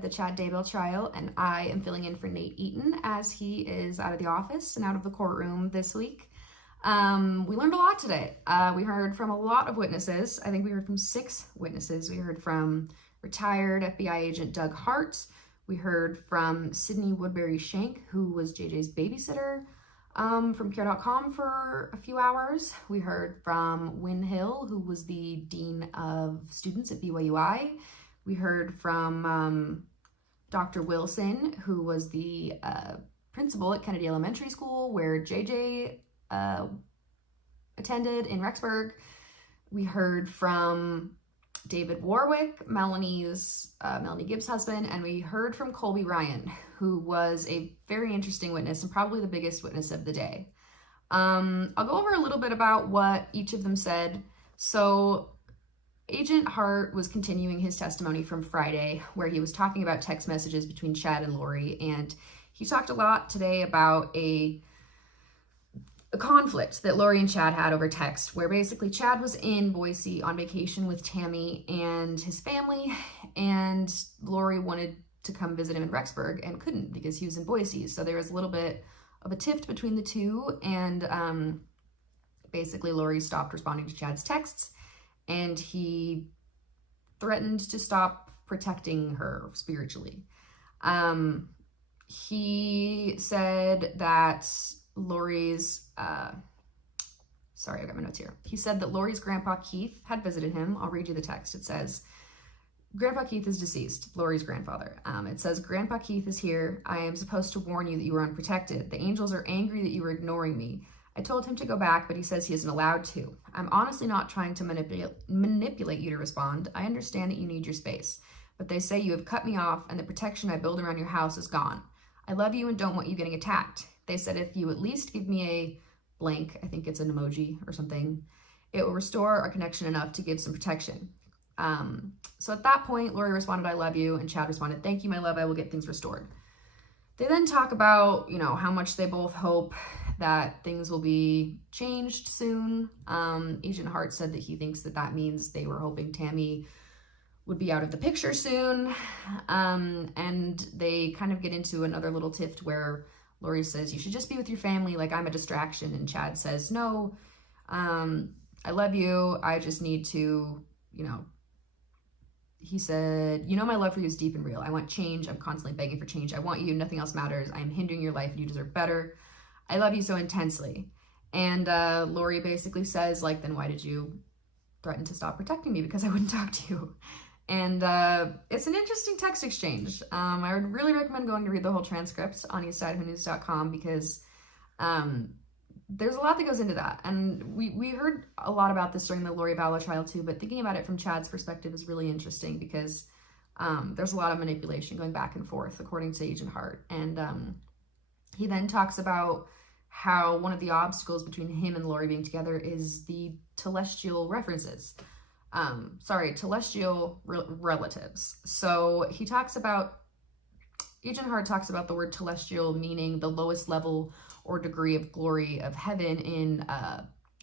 of the Chad Daybell trial, and I am filling in for Nate Eaton as he is out of the office and out of the courtroom this week. We learned a lot today. We heard from a lot of witnesses. I think we heard from 6 witnesses. We heard from retired FBI agent Doug Hart. We heard from Sydney Woodbury Shank, who was JJ's babysitter from Care.com for a few hours. We heard from Wynn Hill, who was the dean of students at BYUI. We heard from Dr. Wilson, who was the principal at Kennedy Elementary School, where JJ attended in Rexburg. We heard from David Warwick, Melanie Gibb's husband, and we heard from Colby Ryan, who was a very interesting witness and probably the biggest witness of the day. I'll go over a little bit about what each of them said. So Agent Hart was continuing his testimony from Friday, where he was talking about text messages between Chad and Lori, and he talked a lot today about a conflict that Lori and Chad had over text, where basically Chad was in Boise on vacation with Tammy and his family, and Lori wanted to come visit him in Rexburg and couldn't because he was in Boise. So there was a little bit of a tiff between the two, and basically Lori stopped responding to Chad's texts, and he threatened to stop protecting her spiritually. He said that Lori's, sorry, I got my notes here. He said that Lori's grandpa Keith had visited him. I'll read you the text. It says, Grandpa Keith is deceased, Lori's grandfather. It says, Grandpa Keith is here. I am supposed to warn you that you are unprotected. The angels are angry that you are ignoring me. I told him to go back, but he says he isn't allowed to. I'm honestly not trying to manipulate you to respond. I understand that you need your space, but they say you have cut me off and the protection I build around your house is gone. I love you and don't want you getting attacked. They said if you at least give me a blank, I think it's an emoji or something, it will restore our connection enough to give some protection. So at that point, Lori responded, I love you, and Chad responded, thank you, my love, I will get things restored. They then talk about, how much they both hope that things will be changed soon. Agent Hart said that he thinks that that means they were hoping Tammy would be out of the picture soon. And they kind of get into another little tiff where Lori says, you should just be with your family, like I'm a distraction. And Chad says, no, I love you. I just need to, he said, my love for you is deep and real. I want change. I'm constantly begging for change. I want you. Nothing else matters. I am hindering your life and you deserve better. I love you so intensely. And Lori basically says, then why did you threaten to stop protecting me? Because I wouldn't talk to you. And it's an interesting text exchange. I would really recommend going to read the whole transcript on eastsidewhonews.com because there's a lot that goes into that. And we heard a lot about this during the Lori Vallow trial too, but thinking about it from Chad's perspective is really interesting because there's a lot of manipulation going back and forth, according to Agent Hart. And he then talks about how one of the obstacles between him and Lori being together is the telestial references. Telestial relatives. So he talks about, Agent Hart talks about the word telestial meaning the lowest level or degree of glory of heaven in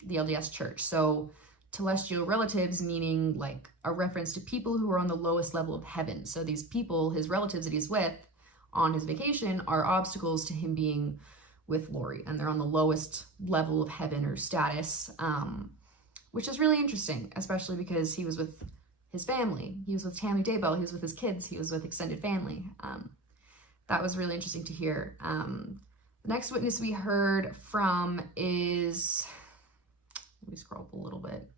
the LDS church. So telestial relatives meaning a reference to people who are on the lowest level of heaven. So these people, his relatives that he's with on his vacation, are obstacles to him being with Lori, and they're on the lowest level of heaven or status, which is really interesting, especially because he was with his family. He was with Tammy Daybell. He was with his kids. He was with extended family. That was really interesting to hear. The next witness we heard from is, let me scroll up a little bit.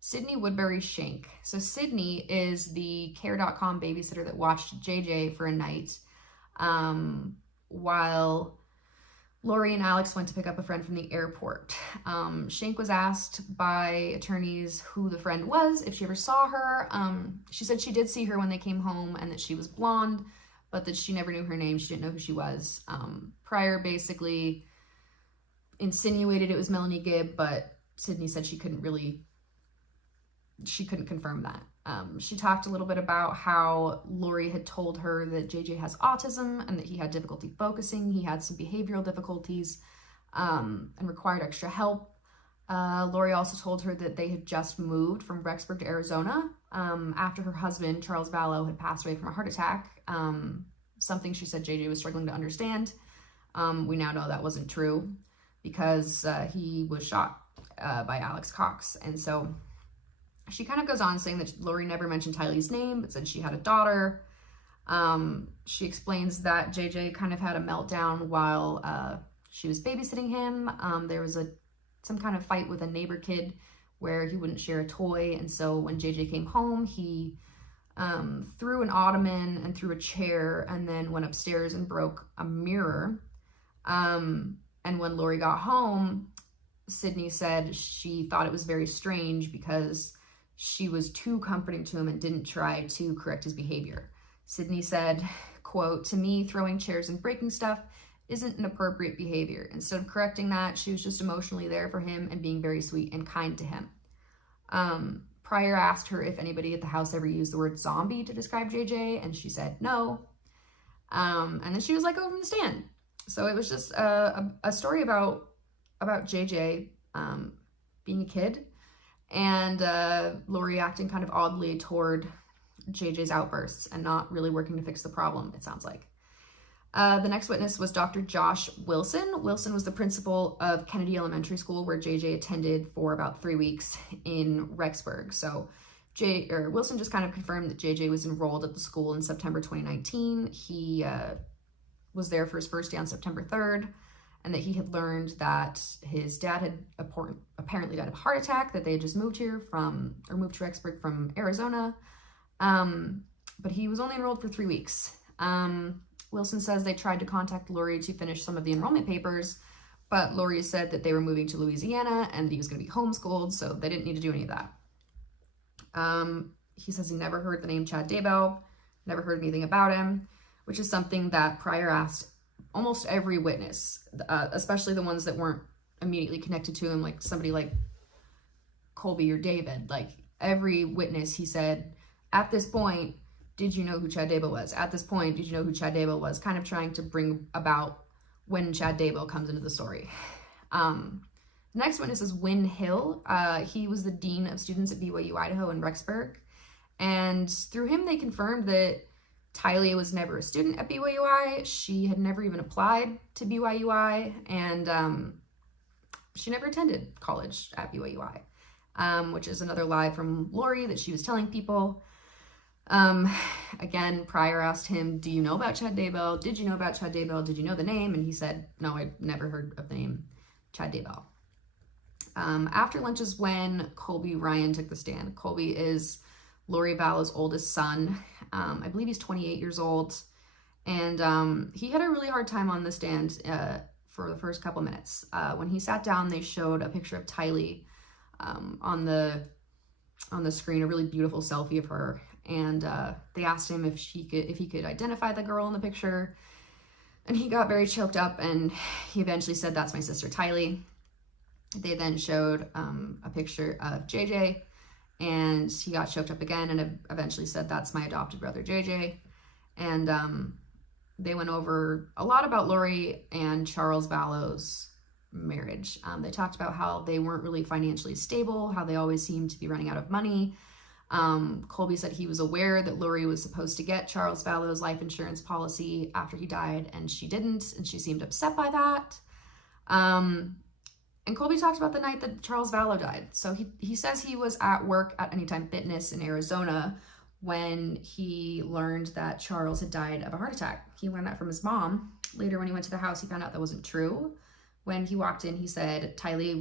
Sydney Woodbury Shank. So Sydney is the Care.com babysitter that watched JJ for a night while Lori and Alex went to pick up a friend from the airport. Shank was asked by attorneys who the friend was, if she ever saw her. She said she did see her when they came home and that she was blonde, but that she never knew her name. She didn't know who she was. Pryor basically insinuated it was Melanie Gibb, but Sydney said she couldn't confirm that. She talked a little bit about how Lori had told her that JJ has autism and that he had difficulty focusing. He had some behavioral difficulties and required extra help. Lori also told her that they had just moved from Rexburg to Arizona after her husband, Charles Vallow, had passed away from a heart attack, something she said JJ was struggling to understand. We now know that wasn't true because he was shot by Alex Cox. And so she kind of goes on saying that Lori never mentioned Tylee's name, but said she had a daughter. She explains that JJ kind of had a meltdown while she was babysitting him. There was some kind of fight with a neighbor kid where he wouldn't share a toy. And so when JJ came home, he threw an ottoman and threw a chair and then went upstairs and broke a mirror. And when Lori got home, Sydney said she thought it was very strange because she was too comforting to him and didn't try to correct his behavior. Sydney said, quote, "To me, throwing chairs and breaking stuff isn't an appropriate behavior. Instead of correcting that, she was just emotionally there for him and being very sweet and kind to him." Pryor asked her if anybody at the house ever used the word zombie to describe JJ, and she said no. And then she was let go from the stand. So it was just a story about JJ being a kid and Lori acting kind of oddly toward JJ's outbursts and not really working to fix the problem, it sounds like. The next witness was Dr. Josh Wilson. Wilson was the principal of Kennedy Elementary School, where JJ attended for about 3 weeks in Rexburg. So Wilson just kind of confirmed that JJ was enrolled at the school in September 2019. He was there for his first day on September 3rd, and that he had learned that his dad had apparently died of a heart attack, that they had just moved to Rexburg from Arizona. But he was only enrolled for 3 weeks. Wilson says they tried to contact Lori to finish some of the enrollment papers, but Lori said that they were moving to Louisiana and he was going to be homeschooled, so they didn't need to do any of that. He says he never heard the name Chad Daybell, never heard anything about him, which is something that Pryor asked almost every witness, especially the ones that weren't immediately connected to him, like somebody like Colby or David. Like every witness, he said, at this point, did you know who Chad Daybell was? At this point, did you know who Chad Daybell was? Kind of trying to bring about when Chad Daybell comes into the story. The next witness is Wynn Hill. He was the dean of students at BYU Idaho in Rexburg. And through him, they confirmed that Tylee was never a student at BYUI. She had never even applied to BYUI. And she never attended college at BYUI, which is another lie from Lori that she was telling people. Again, Pryor asked him, do you know about Chad Daybell? Did you know about Chad Daybell? Did you know the name? And he said, no, I'd never heard of the name Chad Daybell. After lunch is when Colby Ryan took the stand. Colby is Lori Vallow's oldest son. I believe he's 28 years old. And he had a really hard time on the stand for the first couple minutes. When he sat down, they showed a picture of Tylee on the screen, a really beautiful selfie of her. And they asked him if he could identify the girl in the picture. And he got very choked up, and he eventually said, "That's my sister Tylee." They then showed a picture of JJ, and he got choked up again and eventually said, "That's my adopted brother JJ." And they went over a lot about Lori and Charles Vallow's marriage. They talked about how they weren't really financially stable, how they always seemed to be running out of money. Colby said he was aware that Lori was supposed to get Charles Vallow's life insurance policy after he died, and she didn't, and she seemed upset by that. And Colby talked about the night that Charles Vallow died. So he says he was at work at Anytime Fitness in Arizona when he learned that Charles had died of a heart attack. He learned that from his mom. Later, when he went to the house, he found out that wasn't true. When he walked in, he said Tylee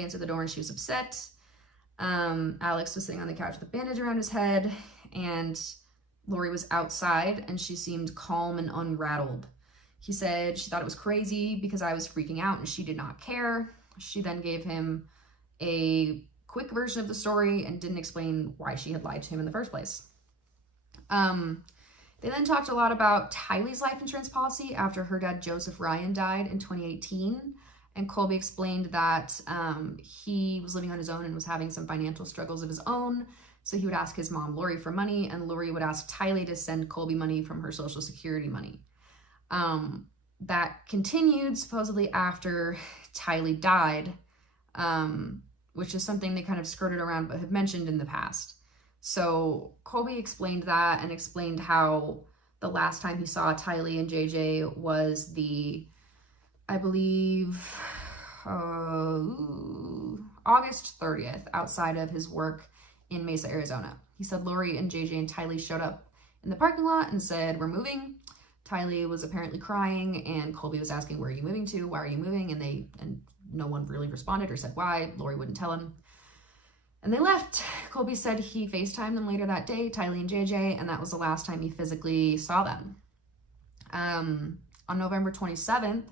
answered the door and she was upset. Alex was sitting on the couch with a bandage around his head, and Lori was outside and she seemed calm and unrattled. He said she thought it was crazy because I was freaking out and she did not care. She then gave him a quick version of the story and didn't explain why she had lied to him in the first place. They then talked a lot about Tylee's life insurance policy after her dad, Joseph Ryan, died in 2018. And Colby explained that he was living on his own and was having some financial struggles of his own. So he would ask his mom, Lori, for money, and Lori would ask Tylee to send Colby money from her Social Security money. That continued supposedly after Tylee died. which is something they kind of skirted around but have mentioned in the past. So Colby explained that and explained how the last time he saw Tylee and JJ was I believe, August 30th, outside of his work in Mesa, Arizona. He said Lori and JJ and Tylee showed up in the parking lot and said, "We're moving." Tylee was apparently crying, and Colby was asking, "Where are you moving to? Why are you moving?" And no one really responded or said why. Lori wouldn't tell him. And they left. Colby said he FaceTimed them later that day, Tylee and JJ, and that was the last time he physically saw them. On November 27th,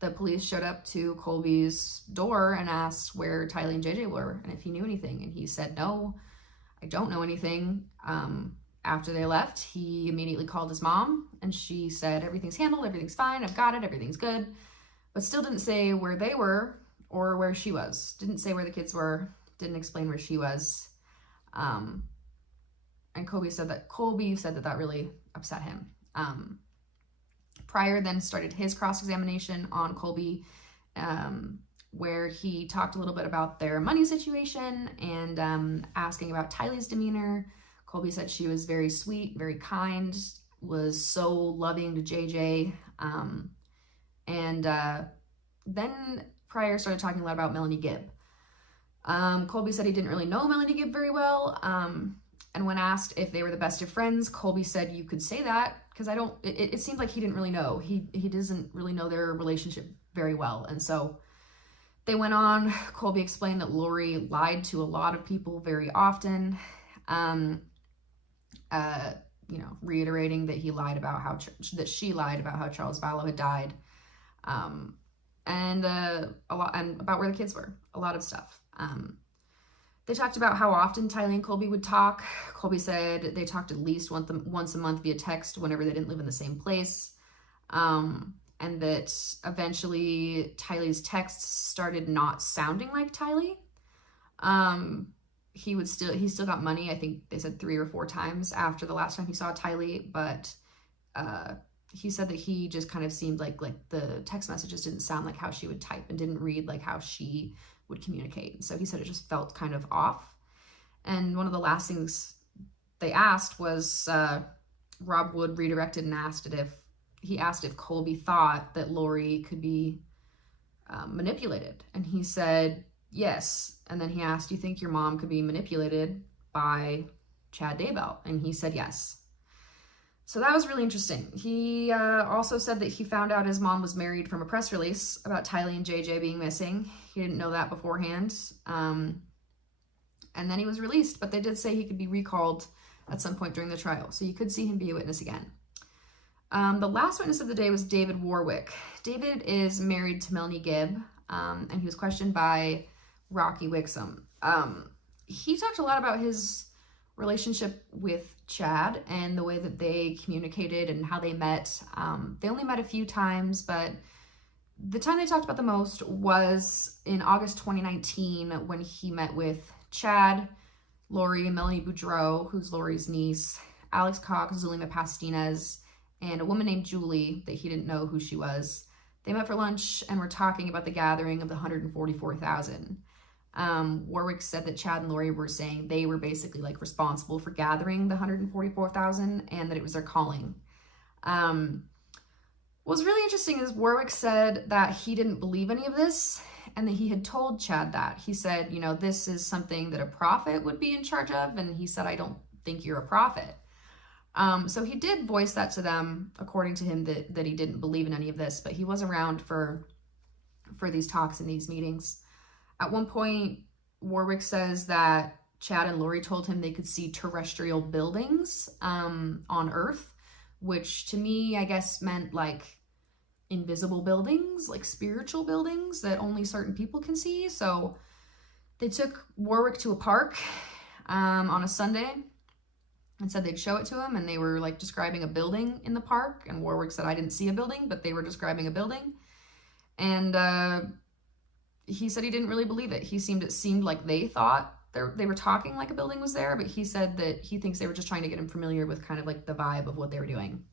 the police showed up to Colby's door and asked where Tylee and JJ were and if he knew anything. And he said, "No, I don't know anything." After they left, he immediately called his mom, and she said, "Everything's handled, everything's fine, I've got it, everything's good," but still didn't say where they were or where she was. Didn't say where the kids were, didn't explain where she was. And Colby said that really upset him. Pryor then started his cross-examination on Colby, where he talked a little bit about their money situation and asking about Tylee's demeanor. Colby said she was very sweet, very kind, was so loving to JJ. Then Pryor started talking a lot about Melanie Gibb. Colby said he didn't really know Melanie Gibb very well. And when asked if they were the best of friends, Colby said, "You could say that, because it seemed like he didn't really know. He doesn't really know their relationship very well." And so they went on. Colby explained that Lori lied to a lot of people very often, reiterating that she lied about how Charles Vallow had died, and about where the kids were, a lot of stuff. They talked about how often Tylee and Colby would talk. Colby said they talked at least once a month via text whenever they didn't live in the same place. And that eventually Tylee's texts started not sounding like Tylee. He still got money. I think they said 3 or 4 times after the last time he saw Tylee, but he said that he just kind of seemed like the text messages didn't sound like how she would type and didn't read like how she would communicate. So he said it just felt kind of off. And one of the last things they asked was Rob Wood redirected and asked if Colby thought that Lori could be manipulated. And he said, yes. And then he asked, "Do you think your mom could be manipulated by Chad Daybell?" And he said yes. So that was really interesting. He also said that he found out his mom was married from a press release about Tylee and JJ being missing. He didn't know that beforehand. And then he was released, but they did say he could be recalled at some point during the trial. So you could see him be a witness again. The last witness of the day was David Warwick. David is married to Melanie Gibb, and he was questioned by Rocky Wixom. He talked a lot about his relationship with Chad and the way that they communicated and how they met. They only met a few times, but the time they talked about the most was in August 2019 when he met with Chad, Lori, Melanie Boudreau, who's Lori's niece, Alex Cox, Zulima Pastinez, and a woman named Julie that he didn't know who she was. They met for lunch and were talking about the gathering of the 144,000. Warwick said that Chad and Lori were saying they were basically like responsible for gathering the 144,000 and that it was their calling. What's really interesting is Warwick said that he didn't believe any of this and that he had told Chad that. He said, this is something that a prophet would be in charge of. And he said, "I don't think you're a prophet." So he did voice that to them, according to him, that he didn't believe in any of this, but he was around for these talks and these meetings. At one point, Warwick says that Chad and Lori told him they could see terrestrial buildings on Earth, which to me, I guess, meant like invisible buildings, like spiritual buildings that only certain people can see. So they took Warwick to a park on a Sunday and said they'd show it to him, and they were like describing a building in the park, and Warwick said, "I didn't see a building, but they were describing a building." And he said he didn't really believe it. It seemed like they thought they were talking like a building was there, but he said that he thinks they were just trying to get him familiar with kind of like the vibe of what they were doing.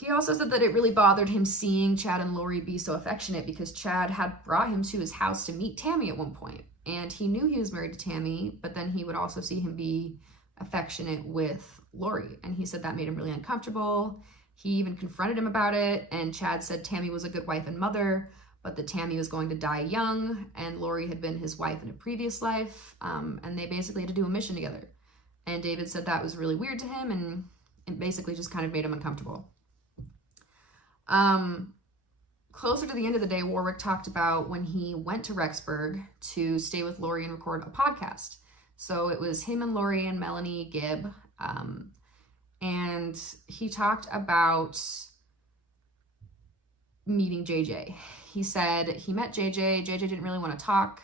He also said that it really bothered him seeing Chad and Lori be so affectionate because Chad had brought him to his house to meet Tammy at one point. And he knew he was married to Tammy, but then he would also see him be affectionate with Lori. And he said that made him really uncomfortable. He even confronted him about it. And Chad said Tammy was a good wife and mother, but that Tammy was going to die young. And Lori had been his wife in a previous life. And they basically had to do a mission together. And David said that was really weird to him. And it basically just kind of made him uncomfortable. Closer to the end of the day, Warwick talked about when he went to Rexburg to stay with Lori and record a podcast. So it was him and Lori and Melanie Gibb. And he talked about meeting JJ. He said he met JJ. JJ didn't really want to talk.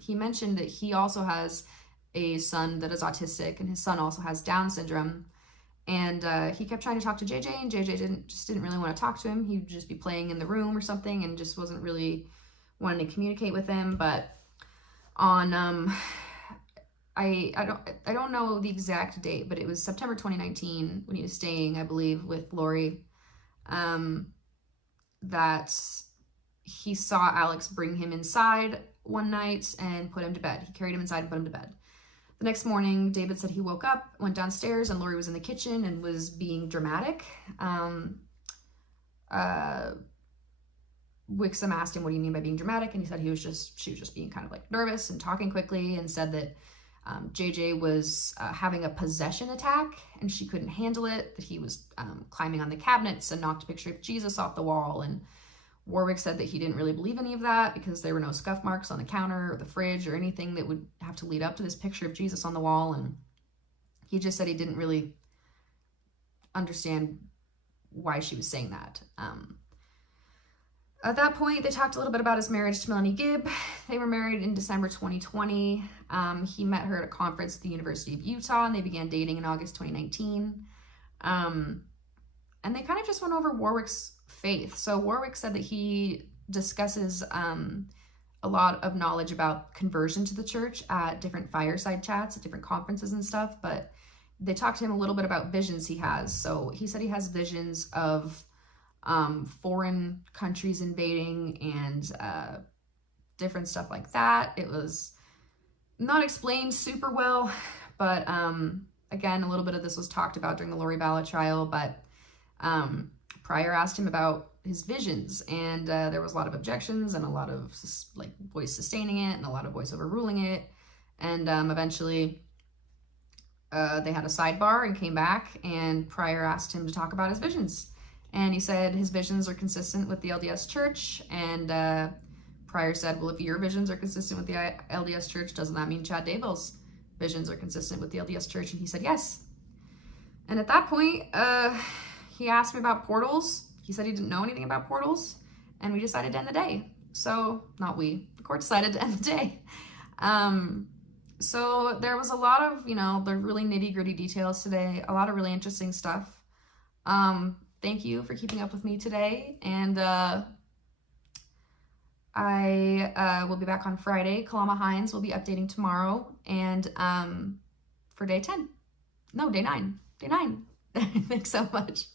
He mentioned that he also has a son that is autistic, and his son also has Down syndrome. And he kept trying to talk to JJ, and JJ didn't really want to talk to him. He would just be playing in the room or something, and just wasn't really wanting to communicate with him. But on I don't know the exact date, but it was September 2019 when he was staying, I believe, with Lori, that he saw Alex bring him inside one night and put him to bed. He carried him inside and put him to bed. The next morning, David said he woke up, went downstairs, and Lori was in the kitchen and was being dramatic. Wixom asked him, what do you mean by being dramatic? And he said she was just being kind of like nervous and talking quickly, and said that JJ was having a possession attack and she couldn't handle it, that he was climbing on the cabinets and knocked a picture of Jesus off the wall. And Warwick said that he didn't really believe any of that because there were no scuff marks on the counter or the fridge or anything that would have to lead up to this picture of Jesus on the wall. And he just said he didn't really understand why she was saying that. At that point, they talked a little bit about his marriage to Melanie Gibb. They were married in December 2020. He met her at a conference at the University of Utah, and they began dating in August 2019. And they kind of just went over Warwick's faith. So Warwick said that he discusses a lot of knowledge about conversion to the church at different fireside chats, at different conferences and stuff, but they talked to him a little bit about visions he has. So he said he has visions of foreign countries invading and different stuff like that. It was not explained super well, but again, a little bit of this was talked about during the Lori Vallow trial, but Pryor asked him about his visions, and there was a lot of objections and a lot of like voice sustaining it and a lot of voice overruling it. And eventually they had a sidebar and came back, and Pryor asked him to talk about his visions. And he said his visions are consistent with the LDS Church. And Pryor said, well, if your visions are consistent with the LDS Church, doesn't that mean Chad Daybell's visions are consistent with the LDS Church? And he said, yes. And at that point, he asked me about portals. He said he didn't know anything about portals. And we decided to end the day. So, not we, the court decided to end the day. So there was a lot of, the really nitty-gritty details today. A lot of really interesting stuff. Thank you for keeping up with me today, and I will be back on Friday. Kalama Hines will be updating tomorrow, and for day 9. Day 9. Thanks so much.